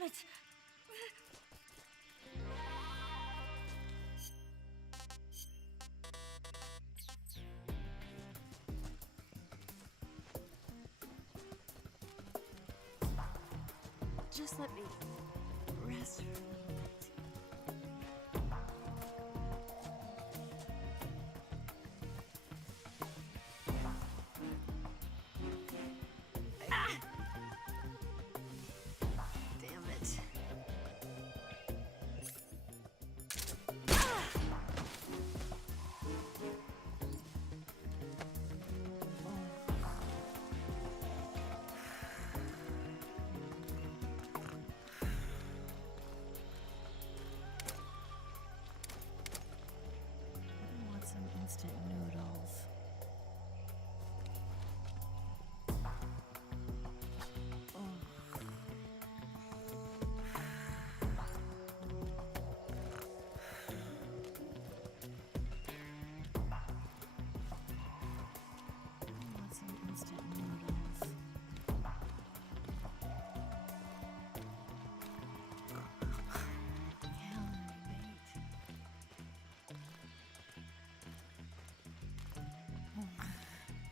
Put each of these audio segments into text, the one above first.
Damn it! Just let me rest for a little bit. Ah! Damn it. Ah! I want some instant noodles.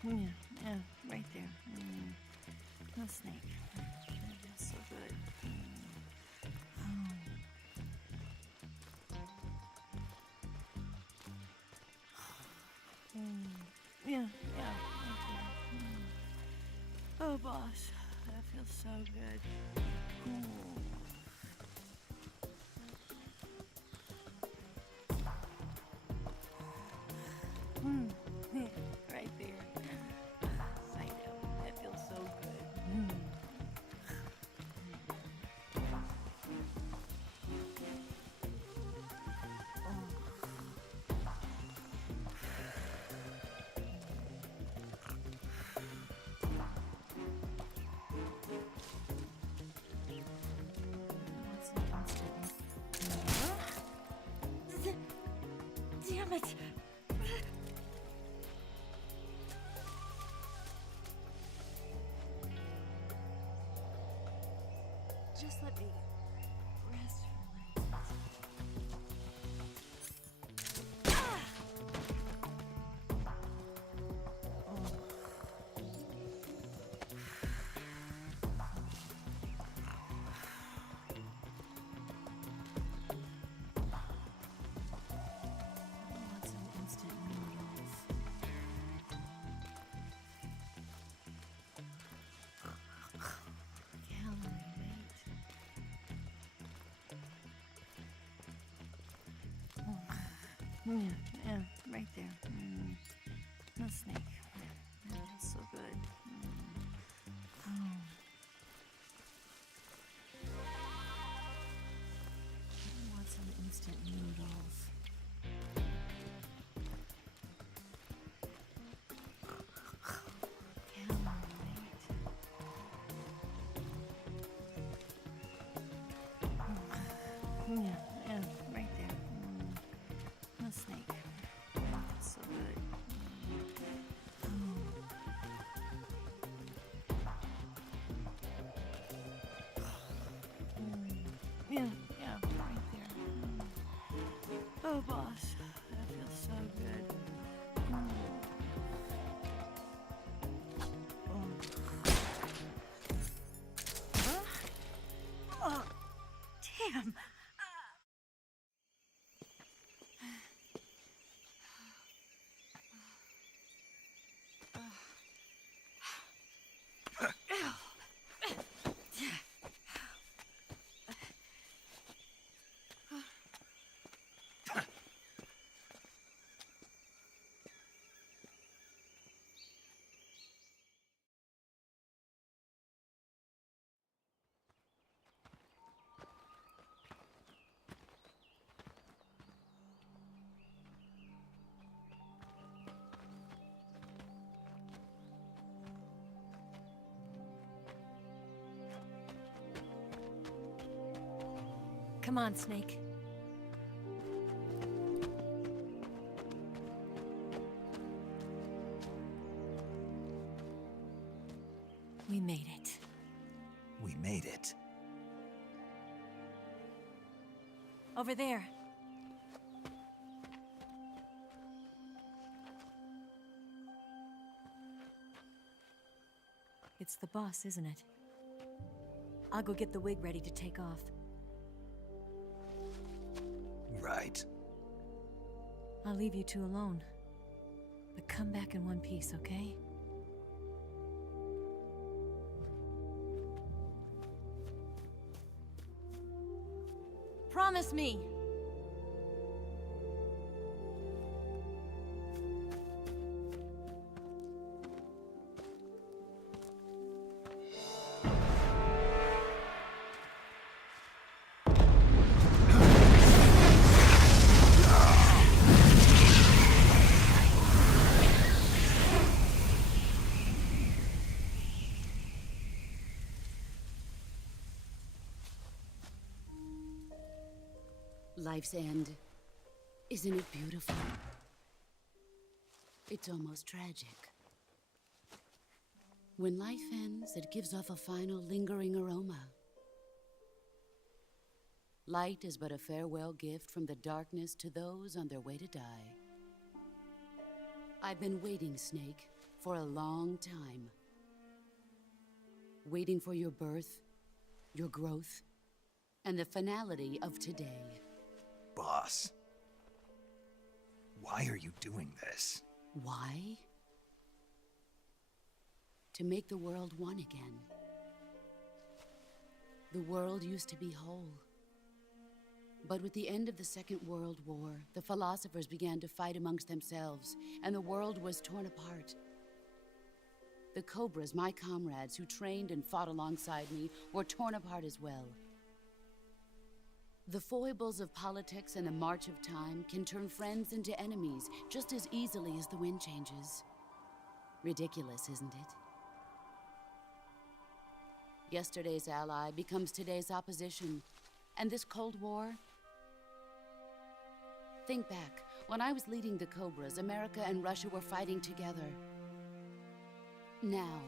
Yeah, right there. No snake. That feels so good. Yeah, right there. Oh, boss, that feels so good. Right there. I know, that feels so good. Damn it! Just let me rest for a little bit. Ah! I want some instant noodles. Calorie weight. Yeah, right there. No snake. That feels so good. I want some instant noodles. Yeah, right there. No snake. That feels so good. Yeah, right there. Oh, boss, that feels so good. Oh, damn. Come on, Snake. We made it. We made it. Over there. It's the boss, isn't it? I'll go get the wig ready to take off. Right. I'll leave you two alone. But come back in one piece, okay? Promise me! Life's end. Isn't it beautiful? It's almost tragic. When life ends, it gives off a final lingering aroma. Light is but a farewell gift from the darkness to those on their way to die. I've been waiting, Snake, for a long time. Waiting for your birth, your growth, and the finality of today. Boss. Why are you doing this? Why? To make the world one again. The world used to be whole. But with the end of the Second World War, the philosophers began to fight amongst themselves, and the world was torn apart. The Cobras, my comrades who trained and fought alongside me, were torn apart as well. The foibles of politics and the march of time can turn friends into enemies just as easily as the wind changes. Ridiculous, isn't it? Yesterday's ally becomes today's opposition. And this Cold War? Think back. When I was leading the Cobras, America and Russia were fighting together. Now,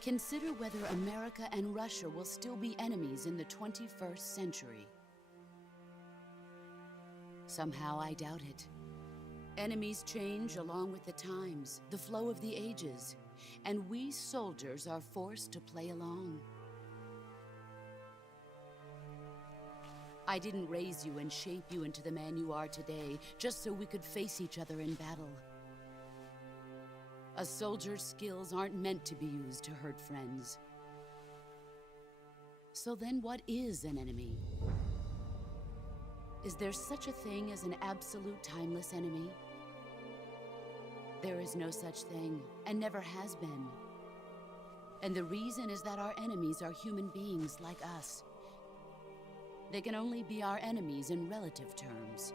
consider whether America and Russia will still be enemies in the 21st century. Somehow I doubt it. Enemies change along with the times, the flow of the ages, and we soldiers are forced to play along. I didn't raise you and shape you into the man you are today just so we could face each other in battle. A soldier's skills aren't meant to be used to hurt friends. So then what is an enemy? Is there such a thing as an absolute timeless enemy? There is no such thing, and never has been. And the reason is that our enemies are human beings like us. They can only be our enemies in relative terms.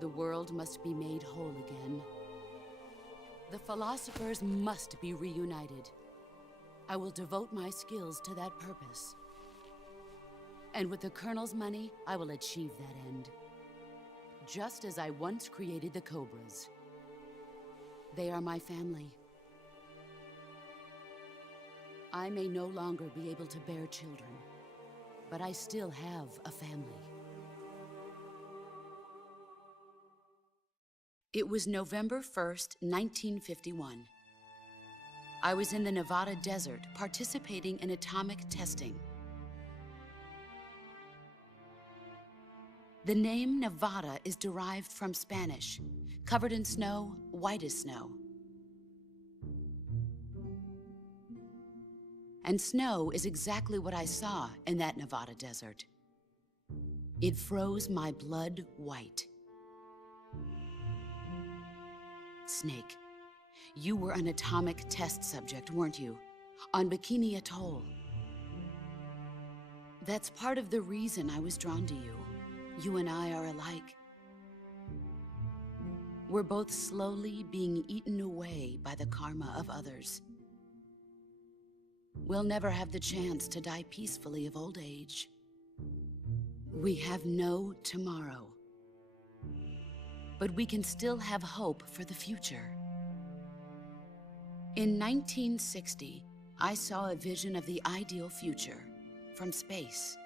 The world must be made whole again. The philosophers must be reunited. I will devote my skills to that purpose. And with the Colonel's money, I will achieve that end. Just as I once created the Cobras. They are my family. I may no longer be able to bear children, but I still have a family. It was November 1st, 1951. I was in the Nevada desert participating in atomic testing. The name Nevada is derived from Spanish, covered in snow, white as snow. And snow is exactly what I saw in that Nevada desert. It froze my blood white. Snake, you were an atomic test subject, weren't you? On Bikini Atoll. That's part of the reason I was drawn to you. You and I are alike. We're both slowly being eaten away by the karma of others. We'll never have the chance to die peacefully of old age. We have no tomorrow. But we can still have hope for the future. In 1960, I saw a vision of the ideal future from space.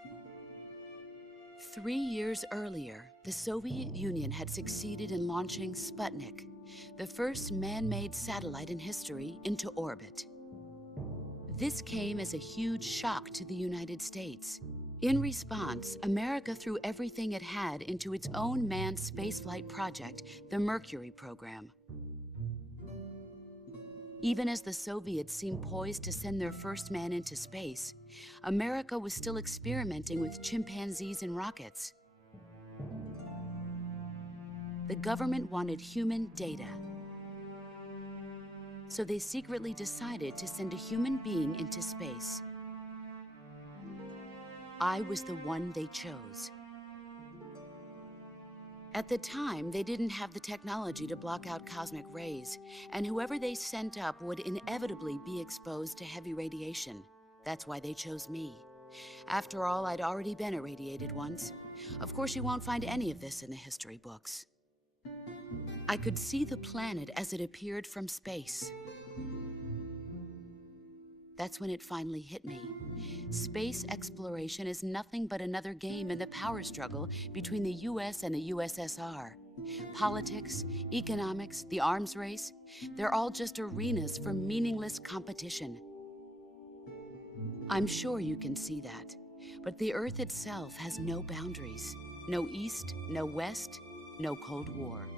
3 years earlier, the Soviet Union had succeeded in launching Sputnik, the first man-made satellite in history, into orbit. This came as a huge shock to the United States. In response, America threw everything it had into its own manned spaceflight project, the Mercury program. Even as the Soviets seemed poised to send their first man into space, America was still experimenting with chimpanzees and rockets. The government wanted human data. So they secretly decided to send a human being into space. I was the one they chose. At the time, they didn't have the technology to block out cosmic rays, and whoever they sent up would inevitably be exposed to heavy radiation. That's why they chose me. After all, I'd already been irradiated once. Of course, you won't find any of this in the history books. I could see the planet as it appeared from space. That's when it finally hit me. Space exploration is nothing but another game in the power struggle between the US and the USSR. Politics, economics, the arms race, they're all just arenas for meaningless competition. I'm sure you can see that, but the Earth itself has no boundaries. No East, no West, no Cold War.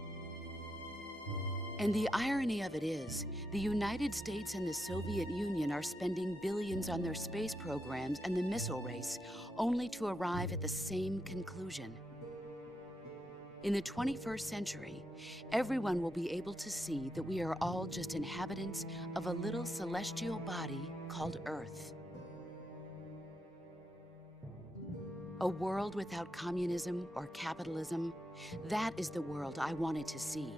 And the irony of it is, the United States and the Soviet Union are spending billions on their space programs and the missile race, only to arrive at the same conclusion. In the 21st century, everyone will be able to see that we are all just inhabitants of a little celestial body called Earth. A world without communism or capitalism, that is the world I wanted to see.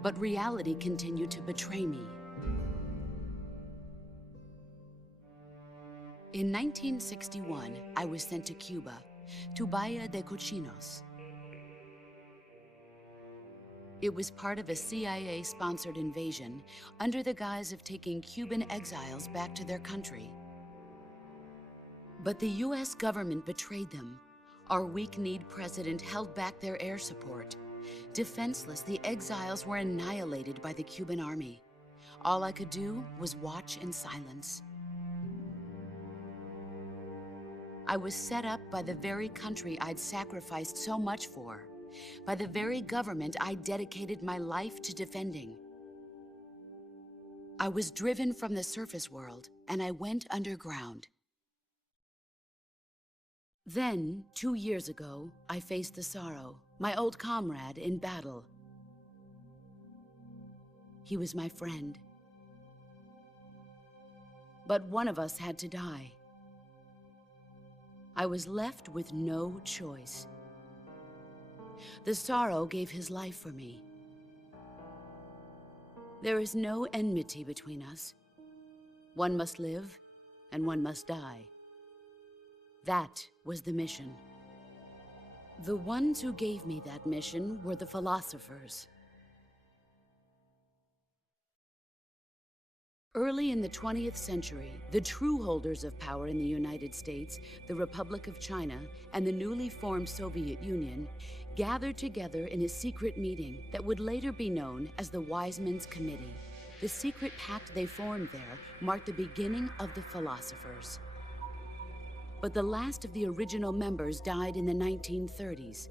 But reality continued to betray me. In 1961, I was sent to Cuba, to Bahia de Cochinos. It was part of a CIA-sponsored invasion under the guise of taking Cuban exiles back to their country. But the US government betrayed them. Our weak-kneed president held back their air support. Defenseless, the exiles were annihilated by the Cuban army. All I could do was watch in silence. I was set up by the very country I'd sacrificed so much for, by the very government I dedicated my life to defending. I was driven from the surface world, and I went underground. Then, 2 years ago, I faced the Sorrow, my old comrade in battle. He was my friend. But one of us had to die. I was left with no choice. The Sorrow gave his life for me. There is no enmity between us. One must live, and one must die. That was the mission. The ones who gave me that mission were the philosophers. Early in the 20th century, the true holders of power in the United States, the Republic of China, and the newly formed Soviet Union gathered together in a secret meeting that would later be known as the Wise Men's Committee. The secret pact they formed there marked the beginning of the philosophers. But the last of the original members died in the 1930s.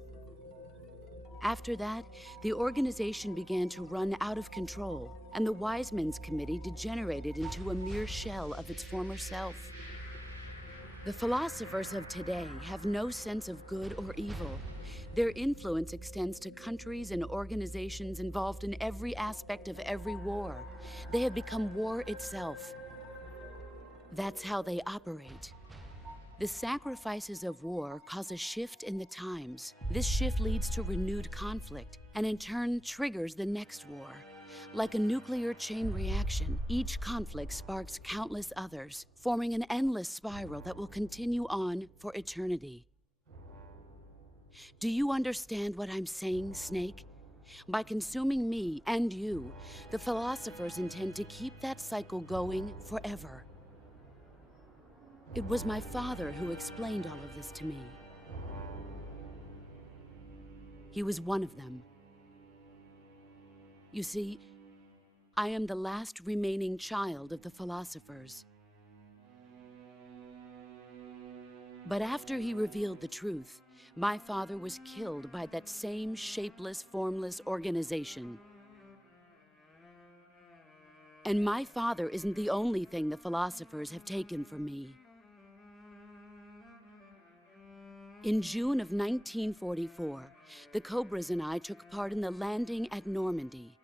After that, the organization began to run out of control, and the Wise Men's Committee degenerated into a mere shell of its former self. The philosophers of today have no sense of good or evil. Their influence extends to countries and organizations involved in every aspect of every war. They have become war itself. That's how they operate. The sacrifices of war cause a shift in the times. This shift leads to renewed conflict, and in turn triggers the next war. Like a nuclear chain reaction, each conflict sparks countless others, forming an endless spiral that will continue on for eternity. Do you understand what I'm saying, Snake? By consuming me and you, the philosophers intend to keep that cycle going forever. It was my father who explained all of this to me. He was one of them. You see, I am the last remaining child of the philosophers. But after he revealed the truth, my father was killed by that same shapeless, formless organization. And my father isn't the only thing the philosophers have taken from me. In June of 1944, the Cobras and I took part in the landing at Normandy.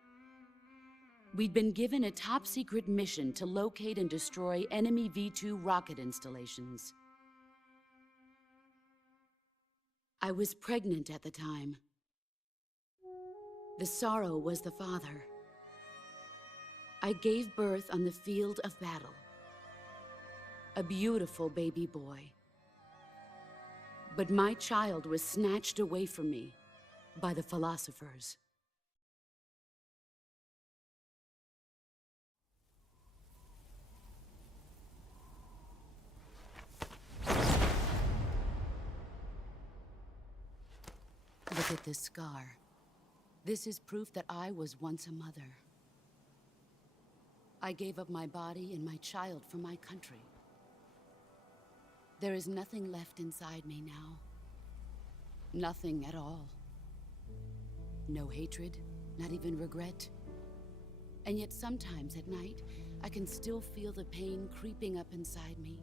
We'd been given a top-secret mission to locate and destroy enemy V-2 rocket installations. I was pregnant at the time. The sorrow was the father. I gave birth on the field of battle. A beautiful baby boy. But my child was snatched away from me by the philosophers. Look at this scar. This is proof that I was once a mother. I gave up my body and my child for my country. There is nothing left inside me now. Nothing at all. No hatred, not even regret. And yet sometimes at night, I can still feel the pain creeping up inside me,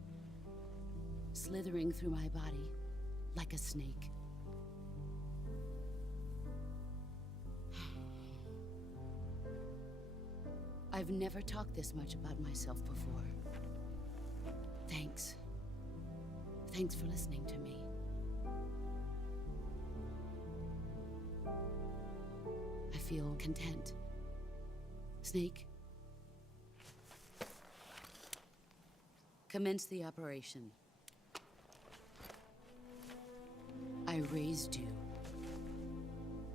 slithering through my body like a snake. I've never talked this much about myself before. Thanks. Thanks for listening to me. I feel content. Snake, commence the operation. I raised you.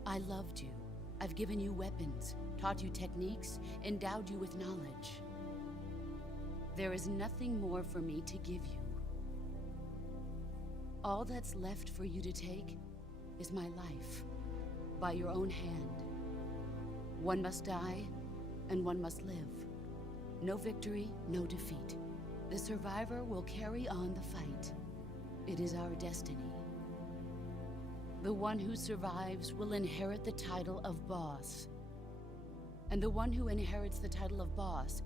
I loved you. I've given you weapons, taught you techniques, endowed you with knowledge. There is nothing more for me to give you. All that's left for you to take is my life, by your own hand. One must die, and one must live. No victory, no defeat. The survivor will carry on the fight. It is our destiny. The one who survives will inherit the title of boss. And the one who inherits the title of boss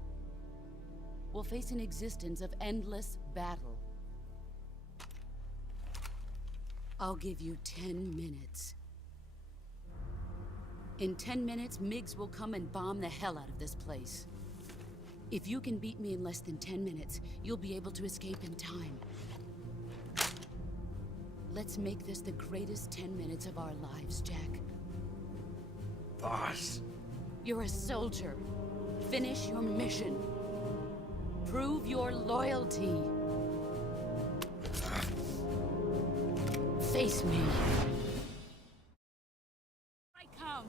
will face an existence of endless battle. I'll give you 10 minutes. In 10 minutes, MiGs will come and bomb the hell out of this place. If you can beat me in less than 10 minutes, you'll be able to escape in time. Let's make this the greatest 10 minutes of our lives, Jack. Boss. You're a soldier. Finish your mission. Prove your loyalty. Face me. I come.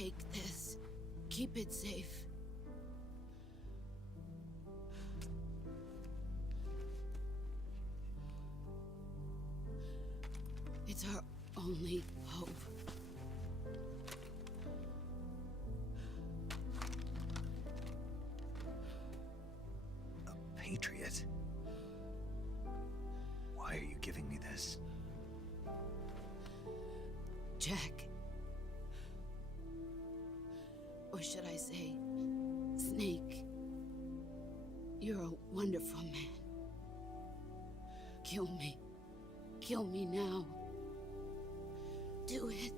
Take this. Keep it safe. It's our only hope. A patriot? Why are you giving me this? Jack. Or should I say, Snake. You're a wonderful man. Kill me. Kill me now. Do it.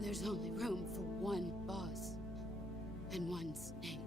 There's only room for one boss and one Snake.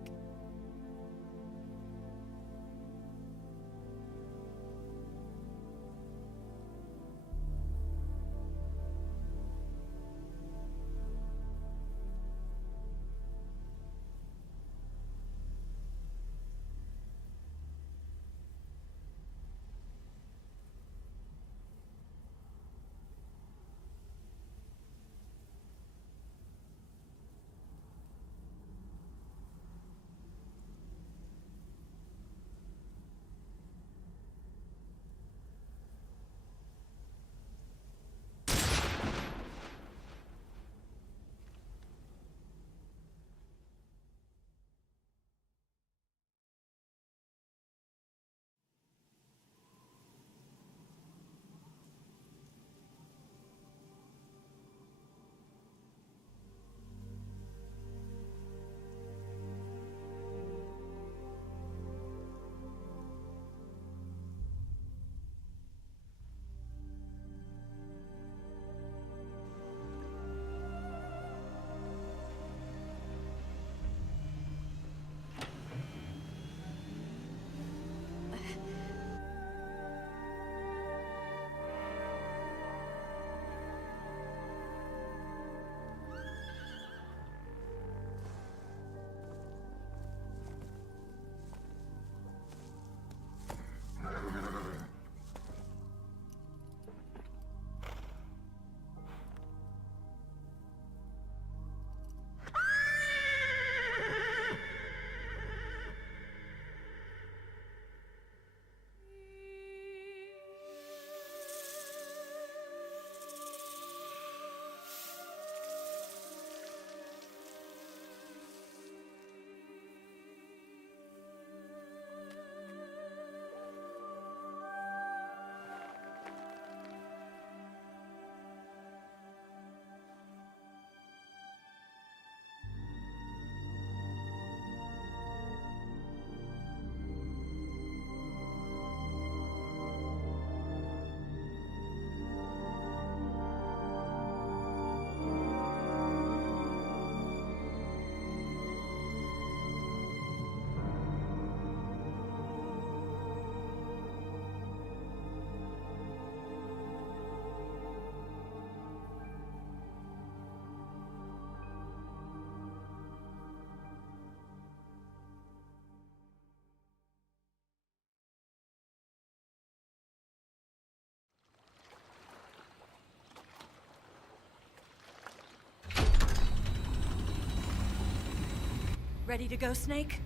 Ready to go, Snake?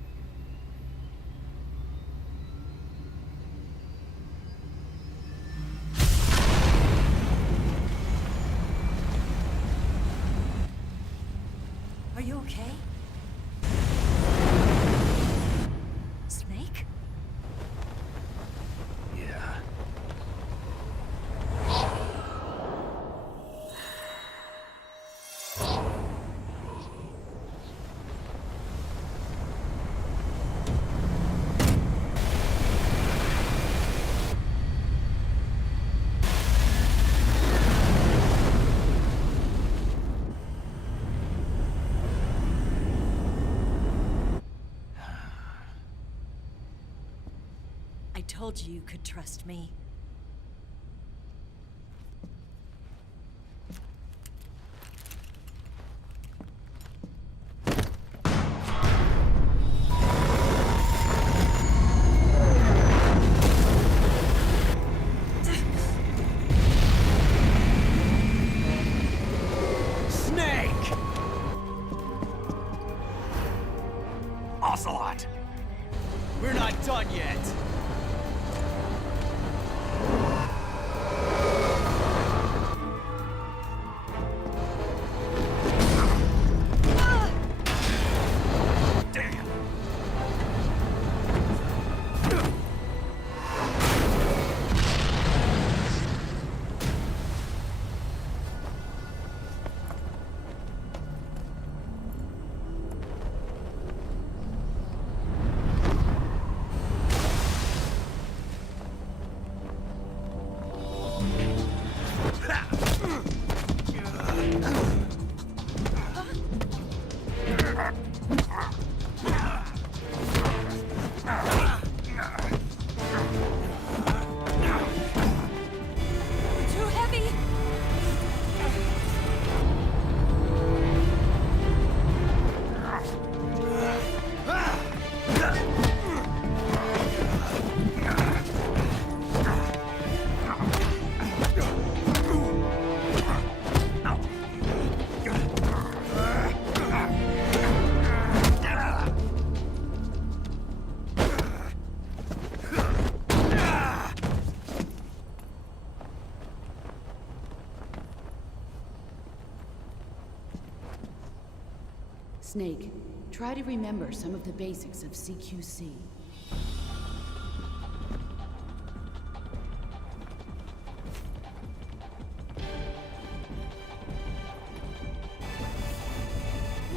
Are you okay? Snake? Yeah. I told you you could trust me. Ocelot! We're not done yet. Damn! Too heavy! Snake, try to remember some of the basics of CQC.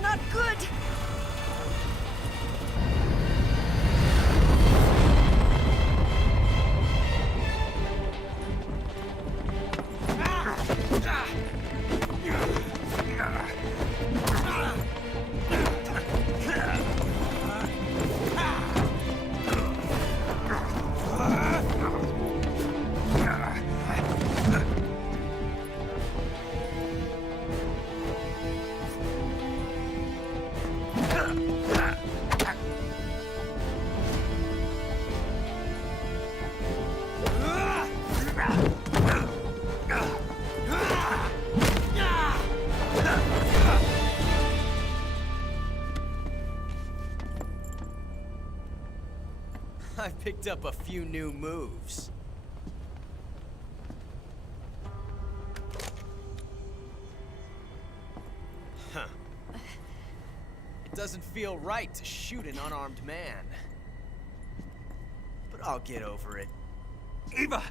Not good! I picked up a few new moves. Huh. It doesn't feel right to shoot an unarmed man. But I'll get over it. Eva!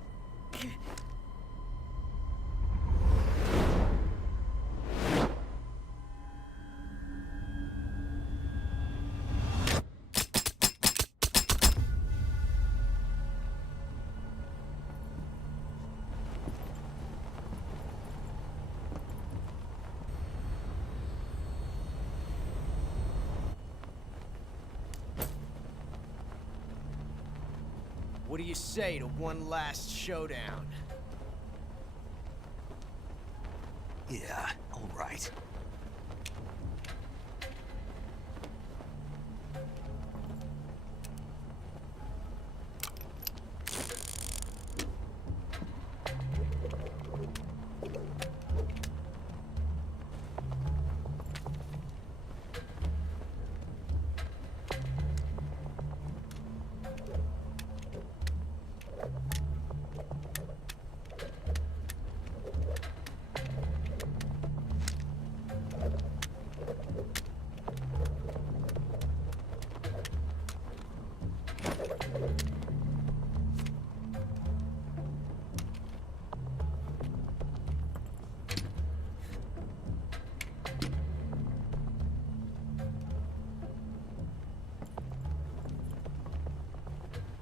What do you say to one last showdown? Yeah, all right.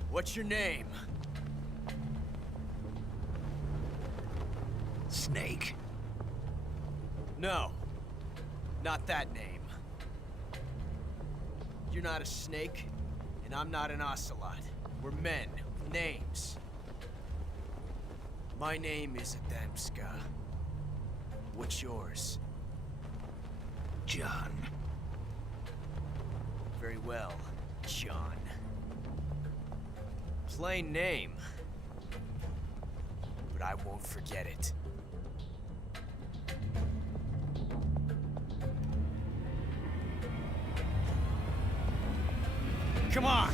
What's your name? Snake. No. Not that name. You're not a snake, and I'm not an ocelot. We're men with names. My name is Adamska. What's yours? John. Very well, John. Plain name. But I won't forget it. Come on!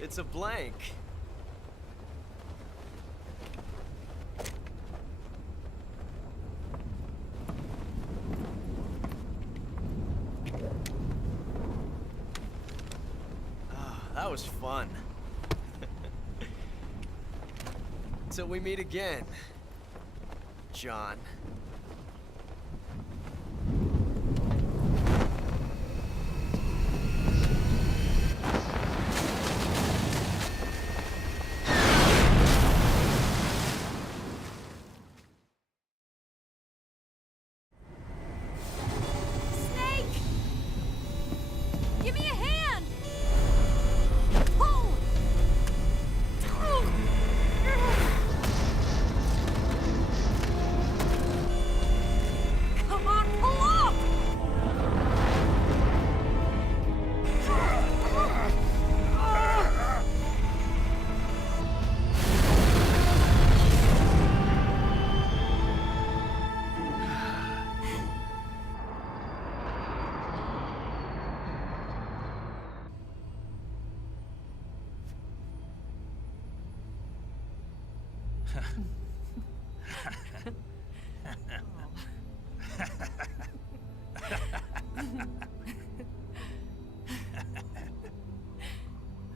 It's a blank. Ah, that was fun. Till we meet again, John. Snake! Give me a hand! Pull! Come on, pull up!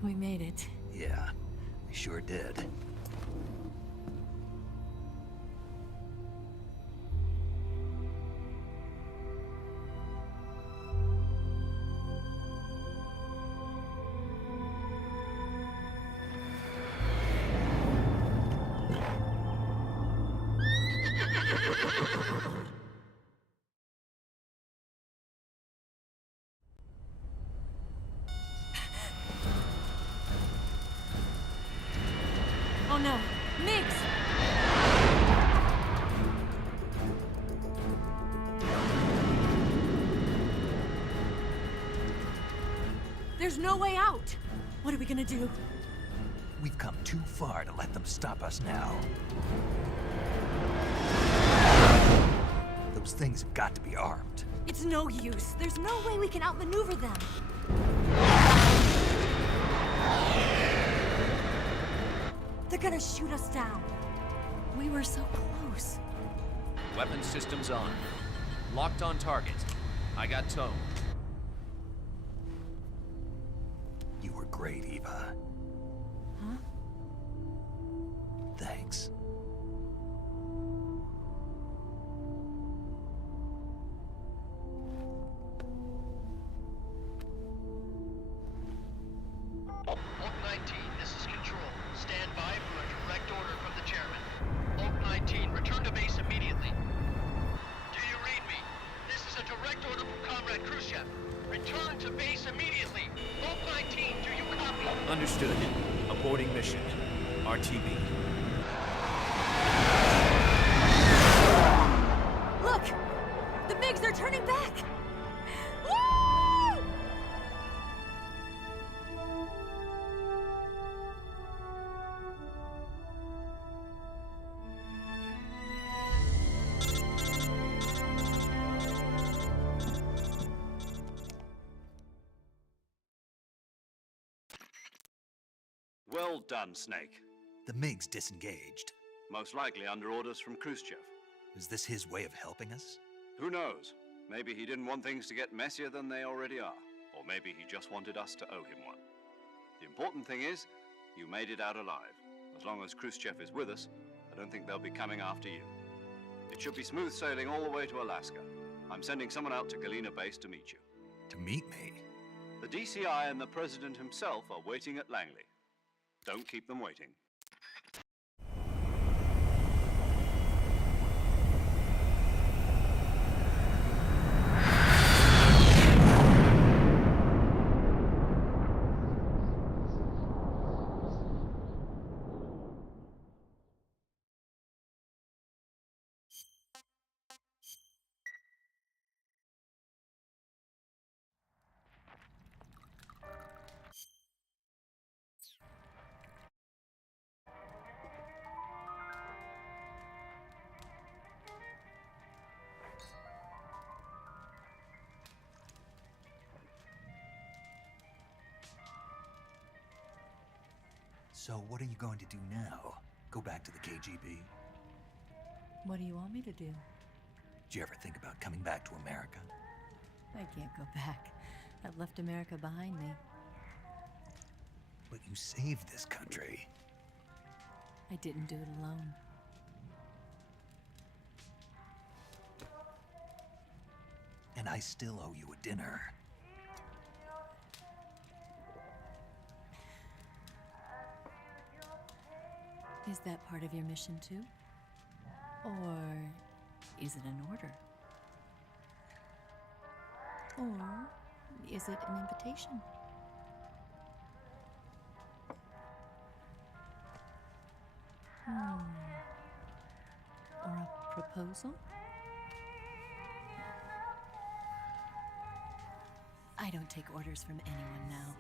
We made it. Yeah, we sure did. Oh no, Miggs! There's no way out! What are we gonna do? We've come too far to let them stop us now. Those things have got to be armed. It's no use. There's no way we can outmaneuver them. They're gonna shoot us down. We were so close. Weapon systems on. Locked on target. I got towed. You were great, Eva. Huh? Thanks. Oak 19, this is Control. Stand by for a direct order from the chairman. Oak 19, return to base immediately. Do you read me? This is a direct order from Comrade Khrushchev. Return to base immediately. Oak 19, do you copy? Understood. Aborting mission. RTB. Look! The MiGs are turning back! Woo! Well done, Snake. The MiG's disengaged. Most likely under orders from Khrushchev. Is this his way of helping us? Who knows? Maybe he didn't want things to get messier than they already are. Or maybe he just wanted us to owe him one. The important thing is, you made it out alive. As long as Khrushchev is with us, I don't think they'll be coming after you. It should be smooth sailing all the way to Alaska. I'm sending someone out to Galena Base to meet you. To meet me? The DCI and the President himself are waiting at Langley. Don't keep them waiting. So what are you going to do now? Go back to the KGB? What do you want me to do? Did you ever think about coming back to America? I can't go back. I've left America behind me. But you saved this country. I didn't do it alone. And I still owe you a dinner. Is that part of your mission too? Or is it an order? Or is it an invitation? Or a proposal? I don't take orders from anyone now.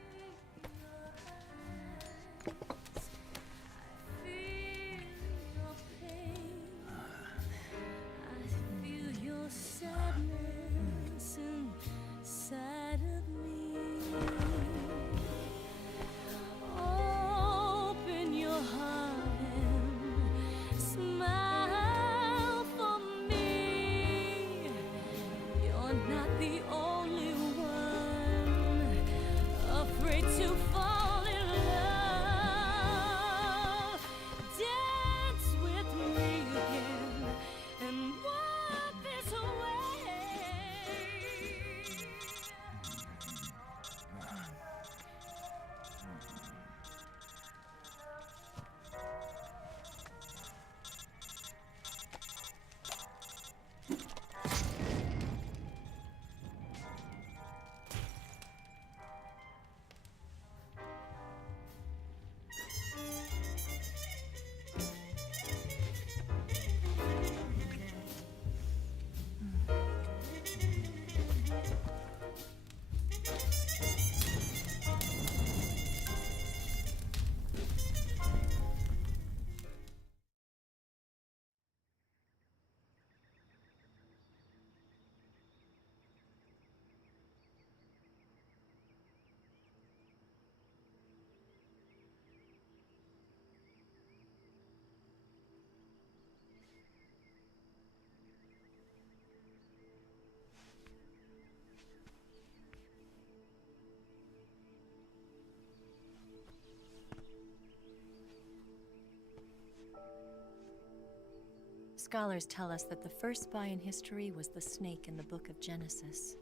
Scholars tell us that the first spy in history was the snake in the book of Genesis.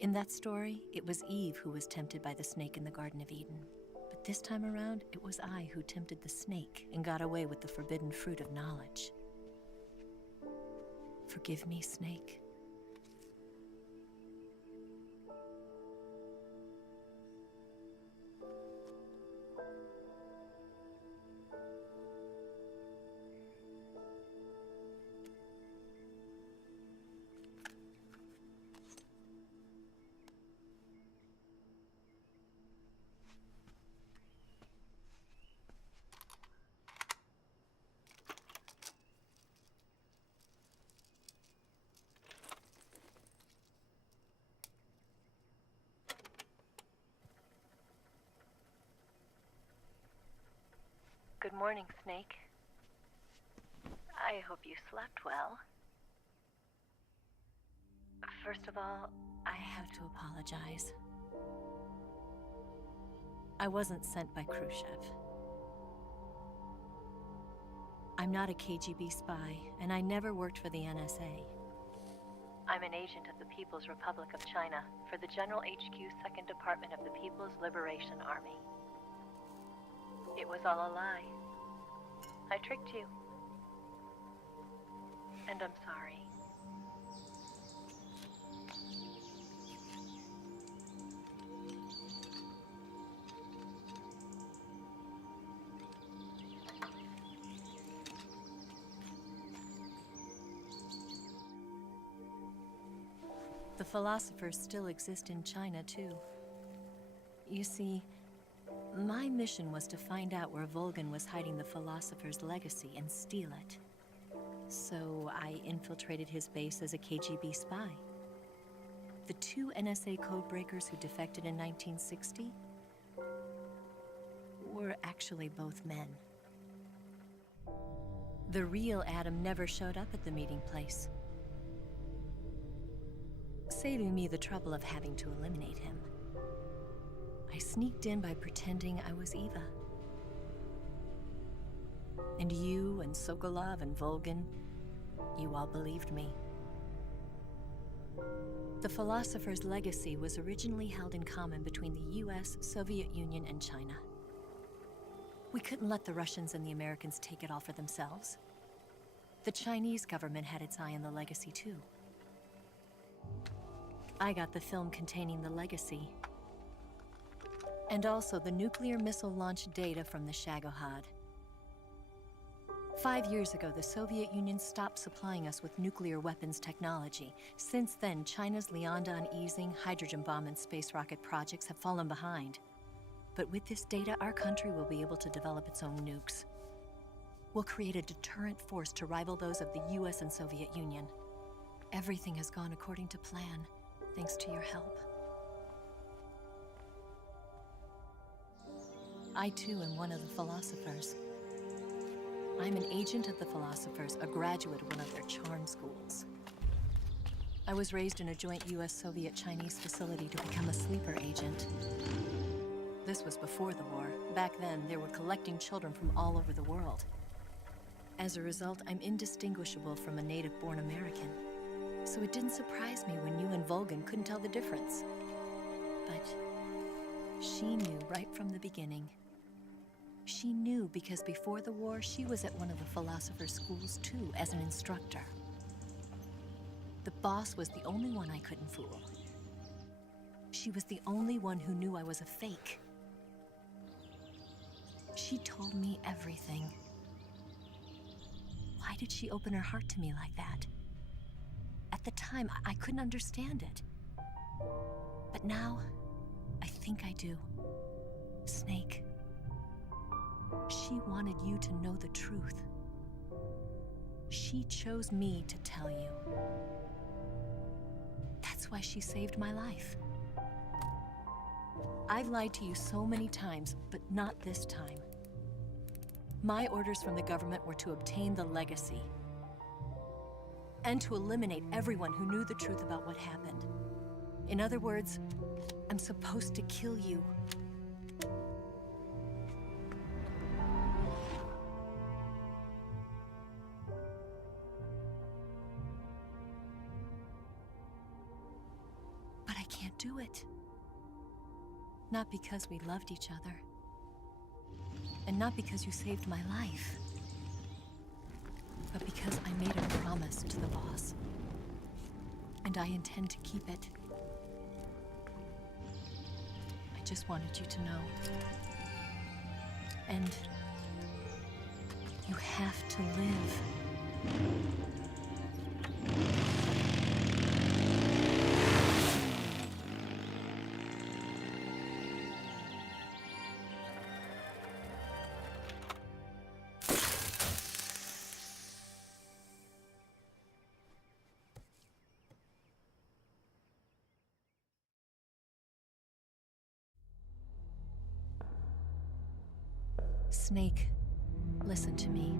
In that story, it was Eve who was tempted by the snake in the Garden of Eden. But this time around, it was I who tempted the snake and got away with the forbidden fruit of knowledge. Forgive me, snake. Good morning, Snake. I hope you slept well. First of all, I have to apologize. I wasn't sent by Khrushchev. I'm not a KGB spy, and I never worked for the NSA. I'm an agent of the People's Republic of China for the General HQ 2nd Department of the People's Liberation Army. It was all a lie. I tricked you. And I'm sorry. The philosophers still exist in China, too. You see, my mission was to find out where Volgin was hiding the philosopher's legacy and steal it. So I infiltrated his base as a KGB spy. The 2 NSA codebreakers who defected in 1960 were actually both men. The real Adam never showed up at the meeting place, saving me the trouble of having to eliminate him. I sneaked in by pretending I was Eva. And you and Sokolov and Volgin, you all believed me. The philosopher's legacy was originally held in common between the US, Soviet Union, and China. We couldn't let the Russians and the Americans take it all for themselves. The Chinese government had its eye on the legacy, too. I got the film containing the legacy, and also the nuclear missile launch data from the Shagohod. 5 years ago, the Soviet Union stopped supplying us with nuclear weapons technology. Since then, China's Liaodong easing, hydrogen bomb, and space rocket projects have fallen behind. But with this data, our country will be able to develop its own nukes. We'll create a deterrent force to rival those of the US and Soviet Union. Everything has gone according to plan, thanks to your help. I too am one of the philosophers. I'm an agent of the philosophers, a graduate of one of their charm schools. I was raised in a joint US-Soviet-Chinese facility to become a sleeper agent. This was before the war. Back then, they were collecting children from all over the world. As a result, I'm indistinguishable from a native-born American. So it didn't surprise me when you and Volgin couldn't tell the difference. But she knew right from the beginning. She knew because before the war, she was at one of the philosopher's schools too, as an instructor. The boss was the only one I couldn't fool. She was the only one who knew I was a fake. She told me everything. Why did she open her heart to me like that? At the time, I couldn't understand it. But now, I think I do. Snake. She wanted you to know the truth. She chose me to tell you. That's why she saved my life. I've lied to you so many times, but not this time. My orders from the government were to obtain the legacy and to eliminate everyone who knew the truth about what happened. In other words, I'm supposed to kill you. But I can't do it. Not because we loved each other. And not because you saved my life. But because I made a promise to the boss. And I intend to keep it. I just wanted you to know. And you have to live. Snake, Listen to me.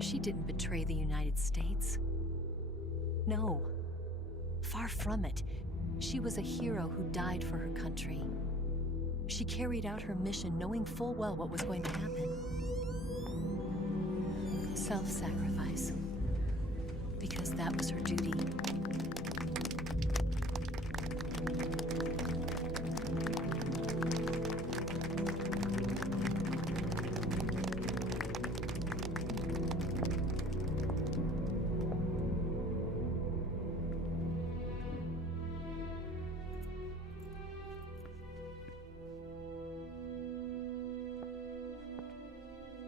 She didn't betray the United States. No. Far from it. She was a hero who died for her country. She carried out her mission knowing full well what was going to happen. Self-sacrifice. Because that was her duty.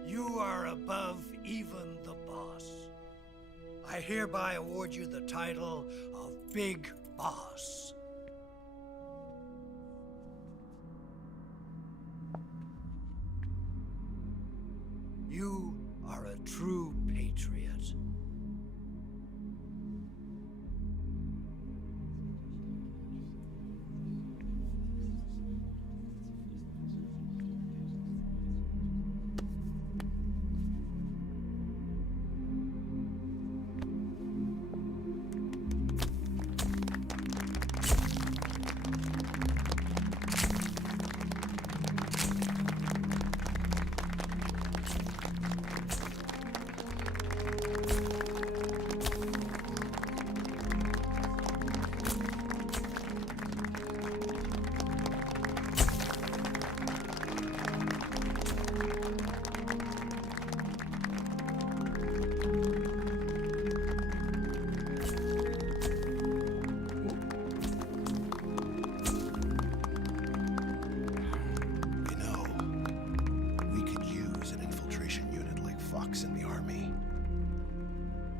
You are above even the boss. I hereby award you the title of Big Boss. You are a true patriot.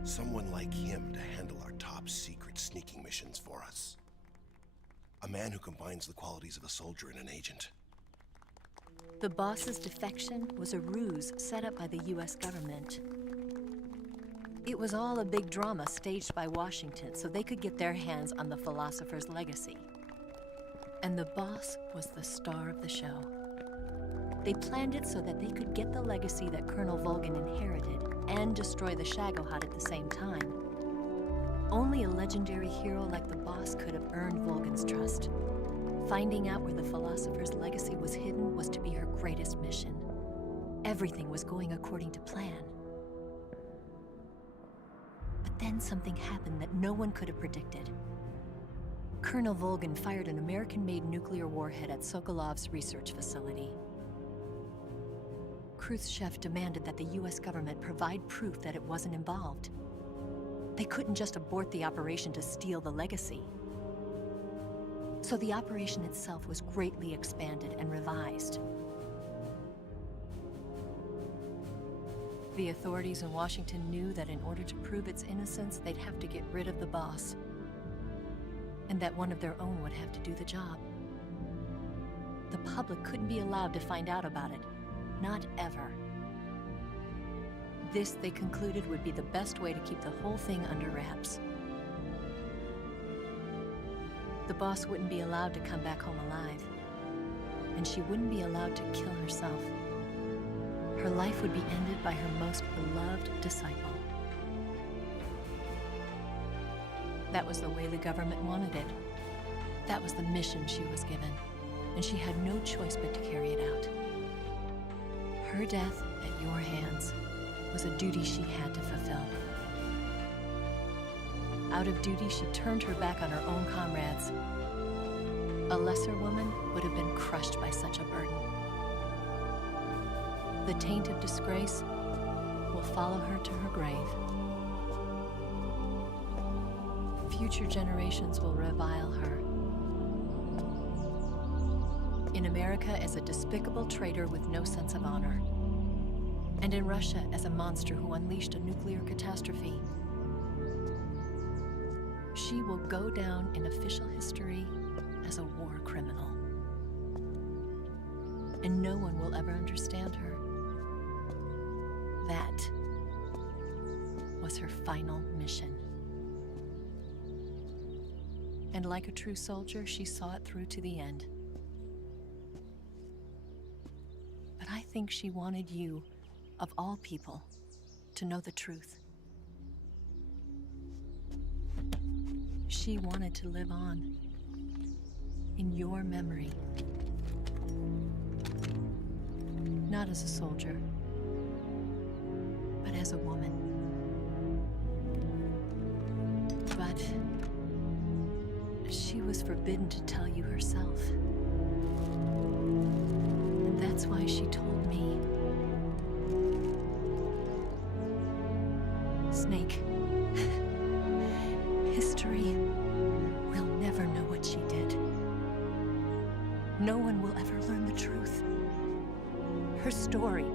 Someone like him to handle our top secret sneaking missions for us. A man who combines the qualities of a soldier and an agent. The boss's defection was a ruse set up by the US government. It was all a big drama staged by Washington so they could get their hands on the philosopher's legacy. And the boss was the star of the show. They planned it so that they could get the legacy that Colonel Volgin inherited and destroy the Shagohod at the same time. Only a legendary hero like the boss could have earned Volgin's trust. Finding out where the philosopher's legacy was hidden was to be her greatest mission. Everything was going according to plan. But then something happened that no one could have predicted. Colonel Volgin fired an American-made nuclear warhead at Sokolov's research facility. Khrushchev demanded that the US government provide proof that it wasn't involved. They couldn't just abort the operation to steal the legacy. So the operation itself was greatly expanded and revised. The authorities in Washington knew that in order to prove its innocence, they'd have to get rid of the boss, and that one of their own would have to do the job. The public couldn't be allowed to find out about it. Not ever. This, they concluded, would be the best way to keep the whole thing under wraps. The boss wouldn't be allowed to come back home alive, and she wouldn't be allowed to kill herself. Her life would be ended by her most beloved disciple. That was the way the government wanted it. That was the mission she was given, and she had no choice but to carry it out. Her death at your hands was a duty she had to fulfill. Out of duty, she turned her back on her own comrades. A lesser woman would have been crushed by such a burden. The taint of disgrace will follow her to her grave. Future generations will revile her. In America as a despicable traitor with no sense of honor. And in Russia as a monster who unleashed a nuclear catastrophe. She will go down in official history as a war criminal. And no one will ever understand her. That was her final mission. And like a true soldier, she saw it through to the end. But I think she wanted you of all people, to know the truth. She wanted to live on in your memory. Not as a soldier, but as a woman. But she was forbidden to tell you herself. And that's why she told me. Snake, history will never know what she did. No one will ever learn the truth. Her story,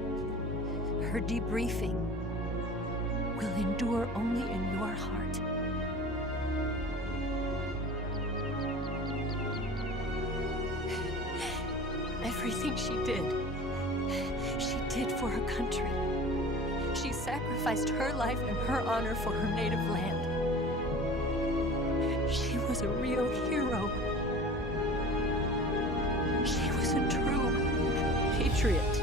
her debriefing, will endure only in your heart. Everything she did for her country. She sacrificed her life and her honor for her native land. She was a real hero. She was a true patriot.